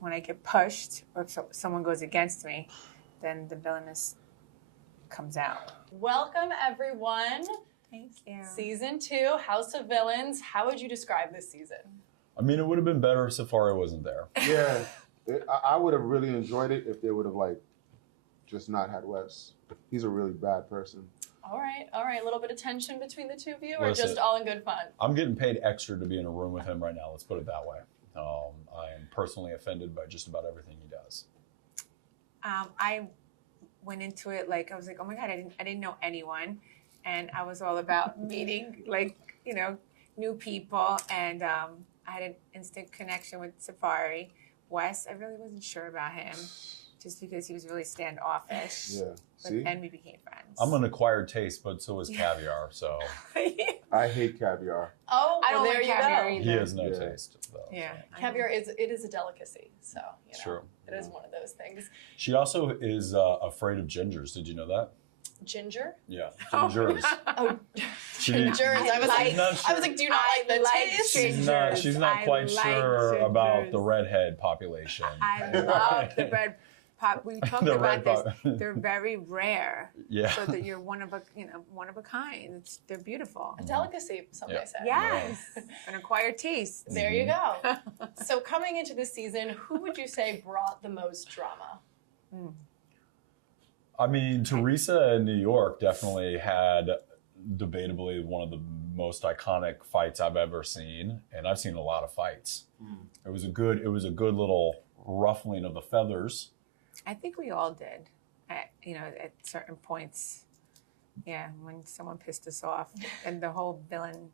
when I get pushed or if someone goes against me, then the villainess comes out. Welcome, everyone. Thank you. Season 2, House of Villains. How would you describe this season? I mean, it would have been better if Safaree wasn't there. Yeah, I would have really enjoyed it if they would have just not had Wes. He's a really bad person. All right. A little bit of tension between the two of you, or Listen, just all in good fun? I'm getting paid extra to be in a room with him right now. Let's put it that way. I am personally offended by just about everything he does. I went into it I was like, oh my God, I didn't know anyone. And I was all about meeting, new people. And I had an instant connection with Safaree. Wes, I really wasn't sure about him, just because he was really standoffish. Yeah, see? And we became friends. I'm an acquired taste, but so is caviar, so. I hate caviar. Oh, I don't there like you caviar go. either. He has no taste, though. Yeah. So. Caviar is a delicacy, so True. It is one of those things. She also is afraid of gingers. Did you know that? Ginger? Yeah, gingers. Oh, She- gingers. I was like, not sure. do you not like the taste? gingers. She's not quite like sure gingers. about the redhead population. I love the red pop. We talked The about red this. pop. They're very rare. Yeah. So that you're one of a kind. They're beautiful. A delicacy, some may say. Yes. An acquired taste. There you go. So coming into this season, who would you say brought the most drama? I mean, Teresa in New York definitely had debatably one of the most iconic fights I've ever seen, and I've seen a lot of fights. It was a good little ruffling of the feathers. I think we all did, at certain points. Yeah, when someone pissed us off, and the whole villain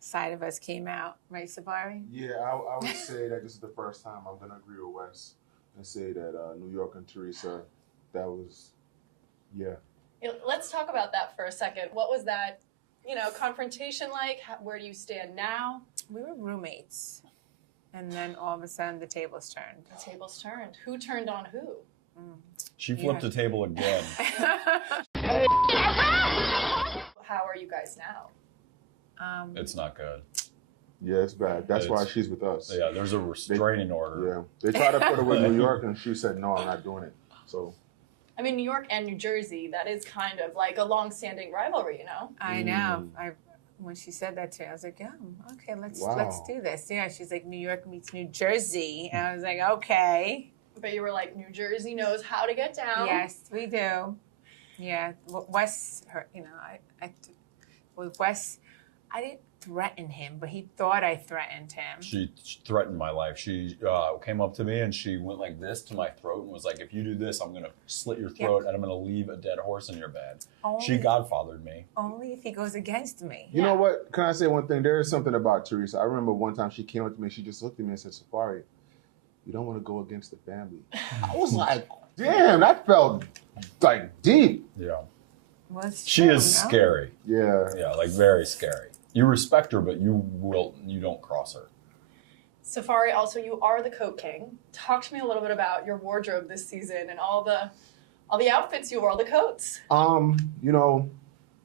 side of us came out, right, Safaree? Yeah, I would say that this is the first time I'm going to agree with Wes and say that New York and Teresa, that was, yeah. Let's talk about that for a second. What was that, confrontation like? Where do you stand now? We were roommates, and then all of a sudden the tables turned. The tables turned. Who turned on who? She flipped the table again. How are you guys now? It's not good. Yeah, it's bad. That's why she's with us. Yeah, there's a restraining order. Yeah, they tried to put her with New York, and she said, no, I'm not doing it. So, I mean, New York and New Jersey, that is kind of like a long-standing rivalry, I know. When she said that to me, I was like, yeah, okay, let's do this. Yeah, she's like, New York meets New Jersey. And I was like, okay. But you were like, New Jersey knows how to get down. Yes, we do. Yeah, Wes, with Wes, I didn't threaten him, but he thought I threatened him. She threatened my life. She came up to me and she went like this to my throat and was like, if you do this, I'm going to slit your throat and I'm going to leave a dead horse in your bed. She godfathered me. Only if he goes against me. You know what? Can I say one thing? There is something about Teresa. I remember one time she came up to me, she just looked at me and said, Safaree, you don't want to go against the family. I was like, damn, that felt deep. Yeah. Well, she is scary. Yeah. Yeah, very scary. You respect her, but you don't cross her. Safaree, also, you are the coat king. Talk to me a little bit about your wardrobe this season and all the outfits you wore, all the coats.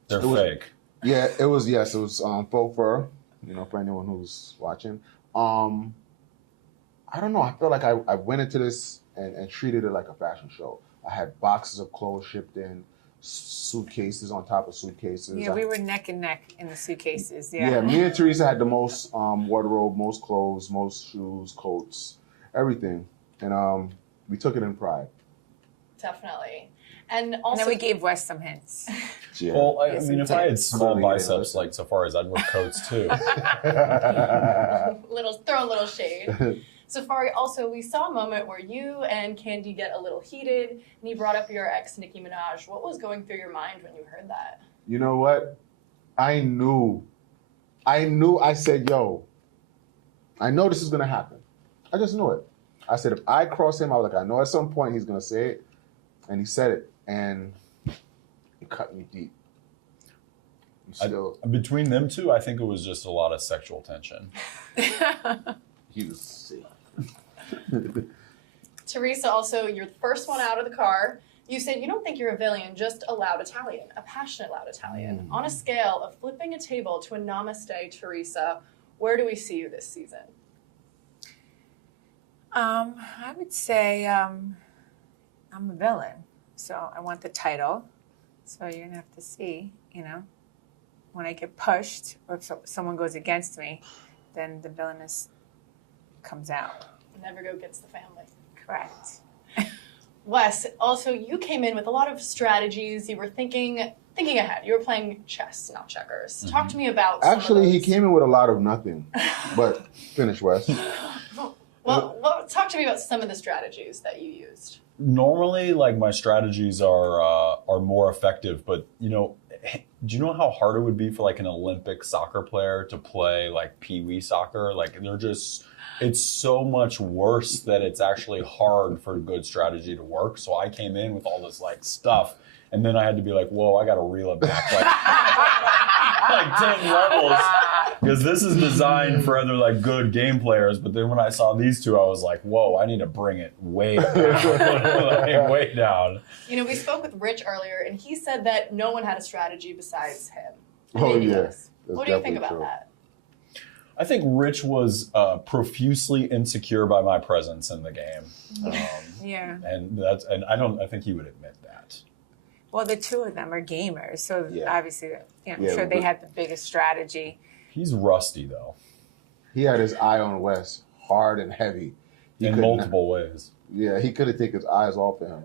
They're fake. Yeah, it was faux fur, for anyone who's watching. I don't know, I feel like I went into this and treated it like a fashion show. I had boxes of clothes shipped in, suitcases on top of suitcases. Yeah, we were neck and neck in the suitcases. Yeah, me and Teresa had the most wardrobe, most clothes, most shoes, coats, everything. And we took it in pride. Definitely. And also, and then we gave Wes some hints. Yeah. Well, I mean, if I had small biceps like Safaree's, I'd wear coats too. Throw a little shade. Safaree, also, we saw a moment where you and Kandy get a little heated, and you brought up your ex, Nicki Minaj. What was going through your mind when you heard that? You know what? I knew. I said, yo, I know this is going to happen. I just knew it. I said, if I cross him, I was like, I know at some point he's going to say it. And he said it. And it cut me deep. Between them two, I think it was just a lot of sexual tension. He was sick. Teresa, also, you're the first one out of the car. You said you don't think you're a villain, just a loud Italian, a passionate loud Italian. On a scale of flipping a table to a namaste, Teresa, where do we see you this season? I would say I'm a villain, so I want the title. So you're gonna have to see, when I get pushed or if someone goes against me, then the villainess comes out. Never go against the family. Correct. Wes, also you came in with a lot of strategies. You were thinking ahead. You were playing chess, not checkers. Mm-hmm. Talk to me about. Actually, he came in with a lot of nothing. But finish, Wes. Well, talk to me about some of the strategies that you used. Normally, like my strategies are more effective, but do you know how hard it would be for like an Olympic soccer player to play like pee-wee soccer? Like it's so much worse that it's actually hard for good strategy to work. So I came in with all this like stuff, and then I had to be like, whoa, I got to reel it back like 10 levels. Because this is designed for other like good game players, but then when I saw these two, I was like, "Whoa! I need to bring it way down, like, way down." We spoke with Rich earlier, and he said that no one had a strategy besides him. Oh yeah. What do you think about that? I think Rich was profusely insecure by my presence in the game. Yeah. And I think he would admit that. Well, the two of them are gamers, so Yeah. obviously, I'm sure they had the biggest strategy. He's rusty though. He had his eye on Wes hard and heavy. In multiple ways. Yeah, he couldn't take his eyes off of him.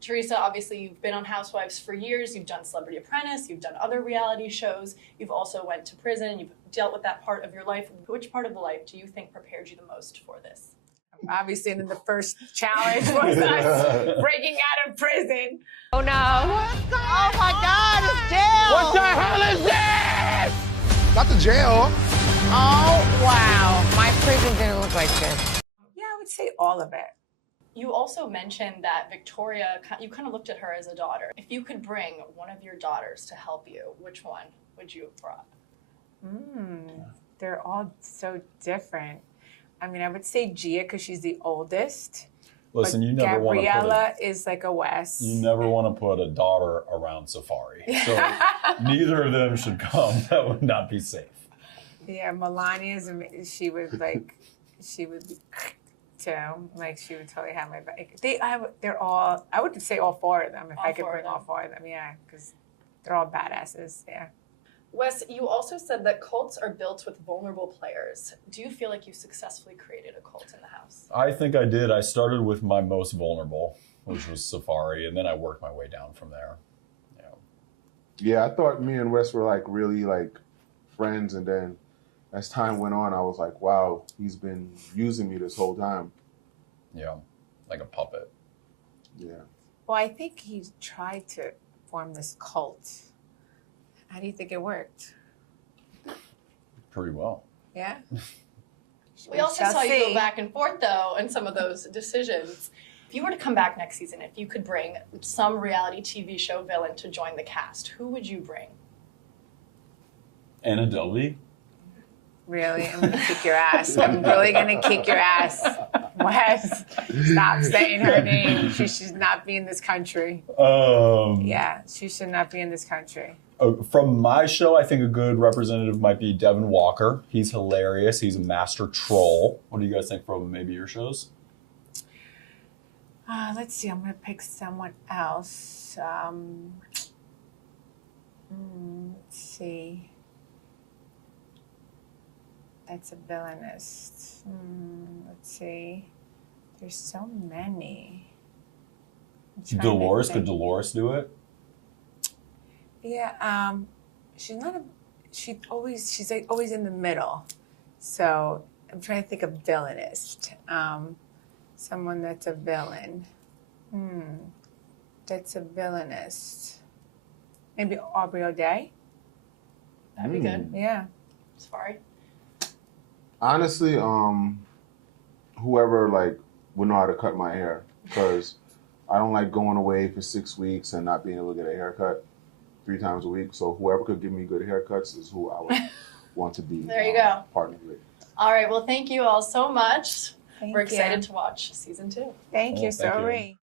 Teresa, obviously you've been on Housewives for years. You've done Celebrity Apprentice. You've done other reality shows. You've also went to prison. You've dealt with that part of your life. Which part of the life do you think prepared you the most for this? Obviously, in the first challenge was us breaking out of prison. Oh no! Oh my God, it's jail! What the hell is this? Not the jail. Oh wow, my prison didn't look like this. Yeah, I would say all of it. You also mentioned that Victoria, you kind of looked at her as a daughter. If you could bring one of your daughters to help you, which one would you have brought? They're all so different. I mean, I would say Gia because she's the oldest. Listen, you never want to Gabriella is like a Wes. You never want to put a daughter around Safaree. So neither of them should come. That would not be safe. Yeah, Melania's, she would be too. Like she would totally have my back. They're all, I would say all four of them if I could bring all four of them. Yeah, because they're all badasses. Yeah. Wes, you also said that cults are built with vulnerable players. Do you feel like you successfully created a cult in the house? I think I did. I started with my most vulnerable, which was Safaree, and then I worked my way down from there. Yeah, I thought me and Wes were like really like friends, and then as time went on, I was like, wow, he's been using me this whole time. Yeah, like a puppet. Yeah. Well, I think he tried to form this cult. How do you think it worked? Pretty well. Yeah. We also saw you go back and forth, though, in some of those decisions. If you were to come back next season, if you could bring some reality TV show villain to join the cast, who would you bring? Anna Delvey? Really? I'm going to kick your ass. I'm really going to kick your ass. Wes, stop saying her name. She should not be in this country. Yeah, she should not be in this country. From my show, I think a good representative might be Devin Walker. He's hilarious. He's a master troll. What do you guys think from maybe your shows? Let's see. I'm going to pick someone else. Let's see. That's a villainous. Let's see. There's so many. Dolores. Could Dolores do it? Yeah. She's not a. She's like always in the middle. So I'm trying to think of villainous. Someone that's a villain. That's a villainous. Maybe Aubrey O'Day. That'd be good. Yeah. Safaree. Honestly, whoever like would know how to cut my hair, because I don't like going away for 6 weeks and not being able to get a haircut 3 times a week. So whoever could give me good haircuts is who I would want to be. There you go. Partnered with. All right. Well, thank you all so much. Thank We're excited you. to watch season 2. Thank you, Thank you. Safaree.